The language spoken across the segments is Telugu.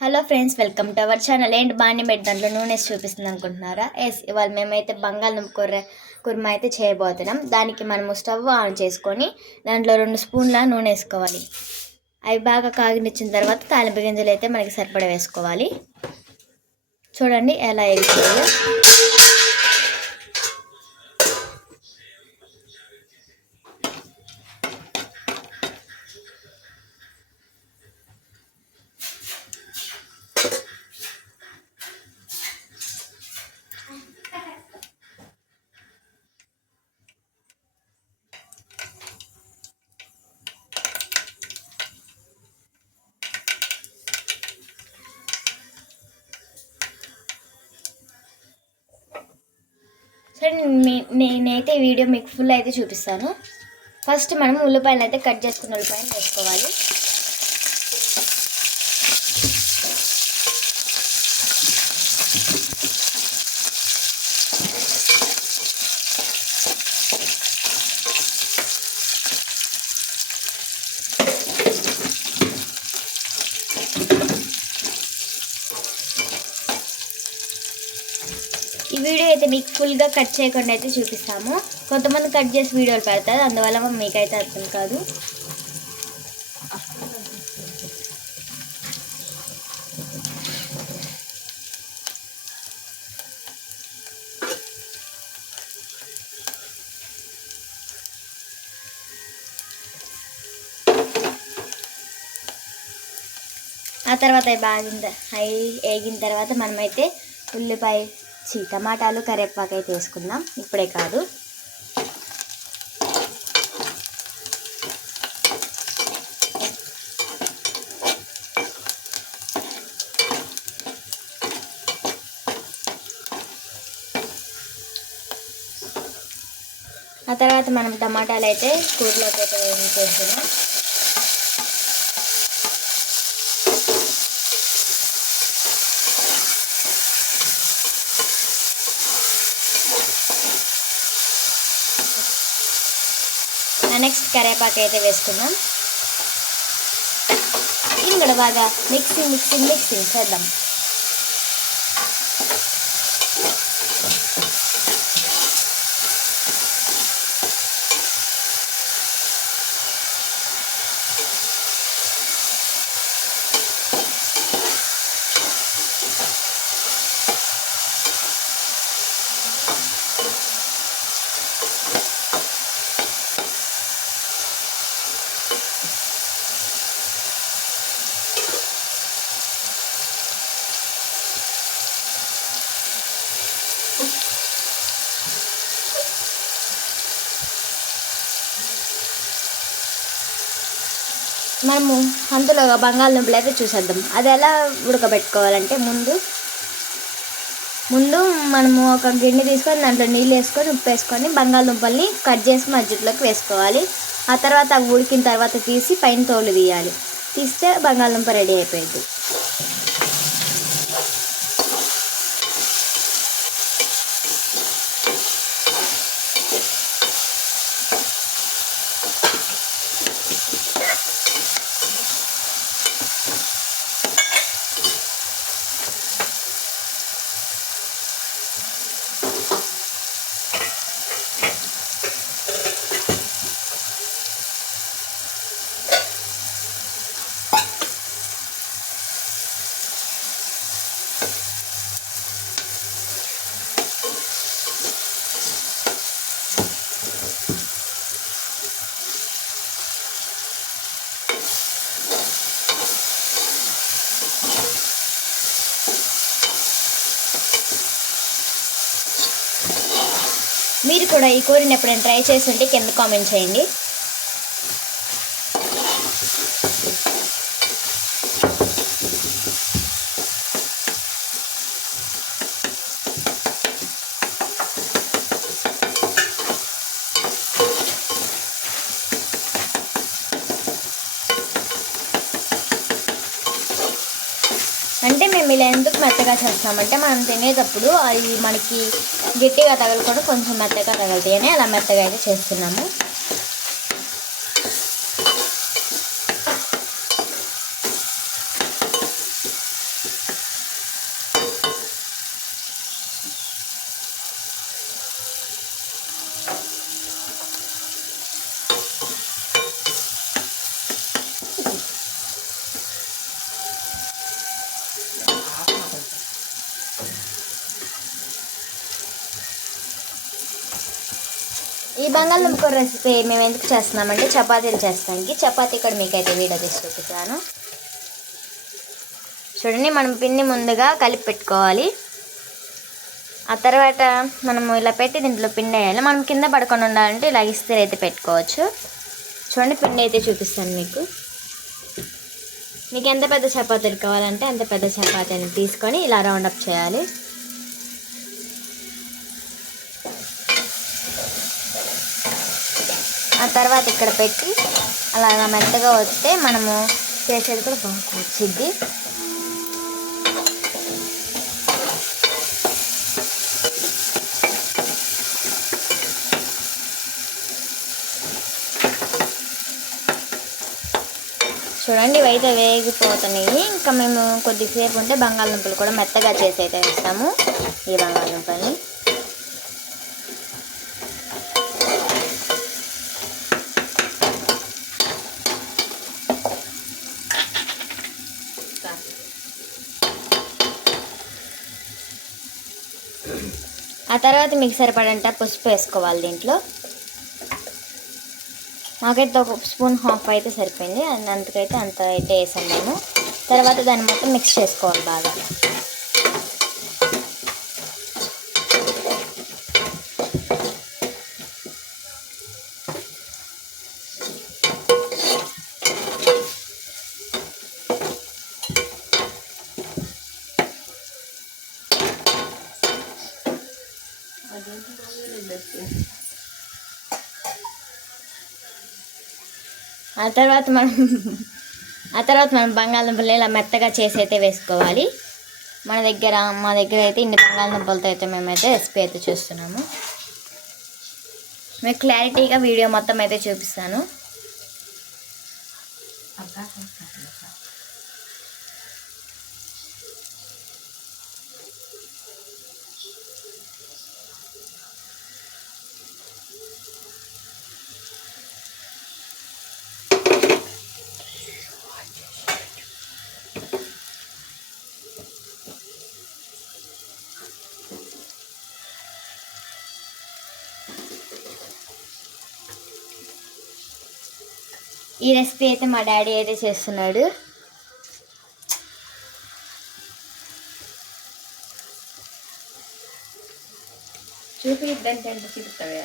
Hello friends, welcome to our channel. ఏంటి బాండి మెట్ దాంట్లో నూనె చూపిస్తుంది అనుకుంటున్నారా? ఇవాళ మేమైతే బంగాళదుంప కుర్మా అయితే చేయబోతున్నాం. దానికి మనము స్టవ్ ఆన్ చేసుకొని దాంట్లో 2 స్పూన్ల నూనె వేసుకోవాలి. అవి బాగా కాగనిచ్చిన తర్వాత తాలింపు గింజలు అయితే మనకి సరిపడా వేసుకోవాలి. చూడండి ఎలా వేసుకోవాలో. సరే, నేనైతే ఈ వీడియో మీకు ఫుల్ అయితే చూపిస్తాను. ఫస్ట్ మనం ఉల్లిపాయలు అయితే కట్ చేసుకున్న ఉల్లిపాయలు వేసుకోవాలి. ఈ వీడియో అయితే మీకు ఫుల్గా కట్ చేయకుండా అయితే చూపిస్తాము. కొంతమంది కట్ చేసి వీడియోలు పెడతారు, అందువల్ల మీకైతే అర్థం కాదు. ఆ తర్వాత బాగా వేగిన తర్వాత మనమైతే టమాటాలు కరివేపాకు అయితే వేసుకుందాం. ఇప్పుడే కాదు, ఆ తర్వాత మనం టమాటాలు అయితే కూరలోకి అయితే వేసుకుందాం. నెక్స్ట్ కరివేపాకు అయితే వేసుకుందాం. ఇది కూడా బాగా మిక్సింగ్ చేద్దాం. మనము అందులోగా బంగాళదుంపలు అయితే చూసేద్దాం. అది ఎలా ఉడకబెట్టుకోవాలంటే ముందు మనము ఒక గిన్నె తీసుకొని దాంట్లో నీళ్ళు వేసుకొని ఉప్పు వేసుకొని బంగాళదుంపల్ని కట్ చేసి మధ్యలోకి వేసుకోవాలి. ఆ తర్వాత అవి ఉడికిన తర్వాత తీసి పైన తోలు తీస్తే బంగాళదుంప రెడీ అయిపోయింది. మీరు కూడా ఈ కూరని ఎప్పుడైనా ట్రై చేసి ఉంటే కింద కామెంట్ చేయండి. అంటే మేము ఇలా ఎందుకు మెత్తగా చేస్తామంటే మనం తినేటప్పుడు అవి మనకి గట్టిగా తగలకుండా కొంచెం మెత్తగా తగులుతాయి అని అలా మెత్తగా అయితే చేస్తున్నాము. ఈ బంగాళదుంప కూర రెసిపీ మేము ఎందుకు చేస్తున్నామంటే చపాతీలు చేస్తానికి. చపాతీ ఇక్కడ మీకైతే వీడియో తీసి చూపిస్తాను. చూడండి, మనం పిండి ముందుగా కలిపి పెట్టుకోవాలి. ఆ తర్వాత మనము ఇలా పెట్టి దీంట్లో పిండి వేయాలి. మనం కింద పడకుండా ఉండాలంటే ఇలా ఇస్తరు అయితే పెట్టుకోవచ్చు. చూడండి, పిండి అయితే చూపిస్తాను మీకు. మీకు ఎంత పెద్ద చపాతీలు కావాలంటే అంత పెద్ద చపాతీని తీసుకొని ఇలా రౌండప్ చేయాలి. ఆ తర్వాత ఇక్కడ పెట్టి అలా మెత్తగా వస్తే మనము చేసేది కూడా బాగా వచ్చింది. చూడండి, ఇవైతే వేగిపోతున్నాయి. ఇంకా మేము కొద్దిసేపు ఉంటే బంగాళదుంపలు కూడా మెత్తగా చేసి అయితే వేస్తాము. ఈ బంగాళదుంపల్ని ఆ తర్వాత మీకు సరిపడంత పసుపు వేసుకోవాలి. దీంట్లో మాకైతే 1 స్పూన్ హాఫ్ అయితే సరిపోయింది. అంతకైతే అంత అయితే వేసాం మేము. తర్వాత దాన్ని మొత్తం మిక్స్ చేసుకోవాలి బాగా. ఆ తర్వాత మనం బంగాళదుంపలు ఇలా మెత్తగా చేసి అయితే వేసుకోవాలి. మా దగ్గర అయితే ఇన్ని బంగాళదుంపలతో అయితే మేమైతే రెసిపీ అయితే చూస్తున్నాము. మీకు క్లారిటీగా వీడియో మొత్తం అయితే చూపిస్తాను. ఈ రెసిపీ అయితే మా డాడీ అయితే చేస్తున్నాడు. చూపిద్దంటే ఎంత చూపిస్తావే.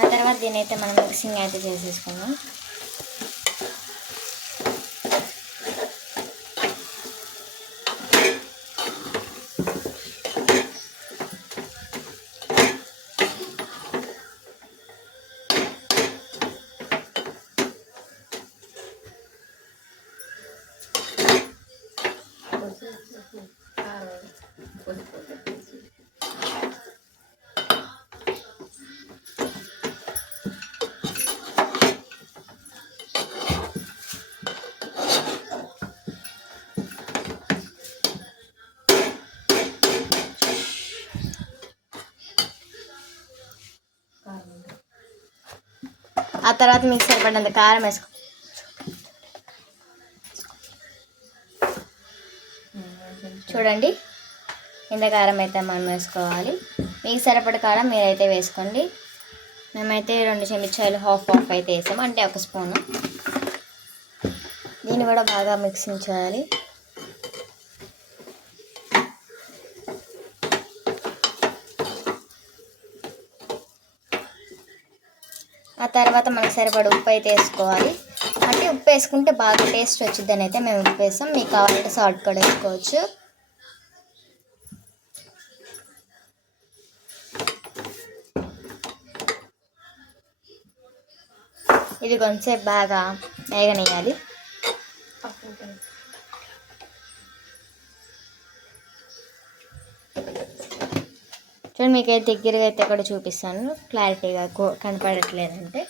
ఆ తర్వాత దీని అయితే మనం మిక్సింగ్ అయితే చేసేసుకున్నాం. ఆ తర్వాత మీకు సరిపడినంత కారం వేసుకో. చూడండి, ఇంత కారం అయితే మనం వేసుకోవాలి. మీకు సరిపడ కారం మీరైతే వేసుకోండి. మేమైతే 2 చెంచాలు హాఫ్ అయితే వేసాము, అంటే 1 స్పూను. దీన్ని కూడా బాగా మిక్సింగ్ చేయాలి. ఆ తర్వాత మనకు సరిపడ ఉప్పు అయితే వేసుకోవాలి. అంటే ఉప్పు వేసుకుంటే బాగా టేస్ట్ వచ్చిందని అయితే మేము ఉప్పు వేస్తాం. మీకు కావాలంటే సాల్ట్ కూడా వేసుకోవచ్చు. ఇది కొంచెంసేపు బాగా వేగనియాలి. చూడండి, మీకైతే దగ్గరగా అయితే కూడా చూపిస్తాను, క్లారిటీగా కనపడట్లేదంటే.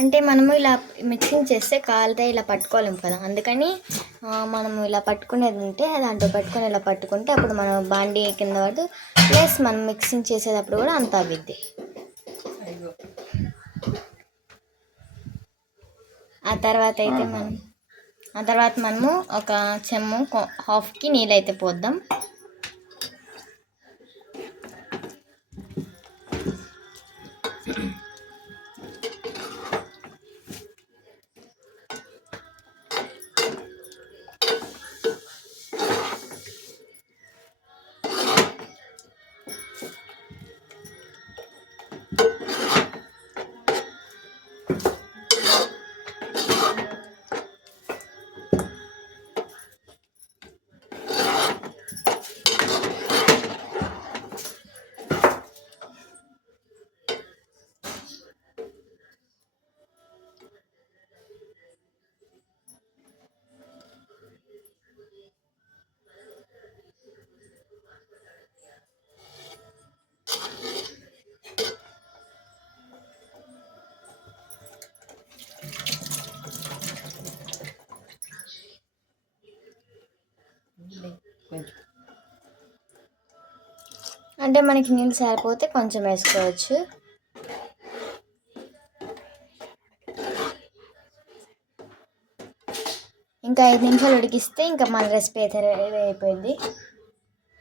అంటే మనము ఇలా మిక్సింగ్ చేస్తే కాలితే ఇలా పట్టుకోలేము కదా, అందుకని మనము ఇలా పట్టుకునేది ఉంటే దాంట్లో పట్టుకొని ఇలా పట్టుకుంటే అప్పుడు మనం బాండీ కింద పడు, ప్లస్ మనం మిక్సింగ్ చేసేటప్పుడు కూడా అంత అవ్విద్ది. ఆ తర్వాత మనము ఒక చెమ్ము హాఫ్కి నీళ్ళు అయితే పోద్దాం. అంటే మనకి నీళ్ళు సరిపోతే కొంచెం వేసుకోవచ్చు. ఇంకా 5 నిమిషాలు ఉడికిస్తే ఇంకా మన రెసిపీ అయితే రెడీ అయిపోయింది.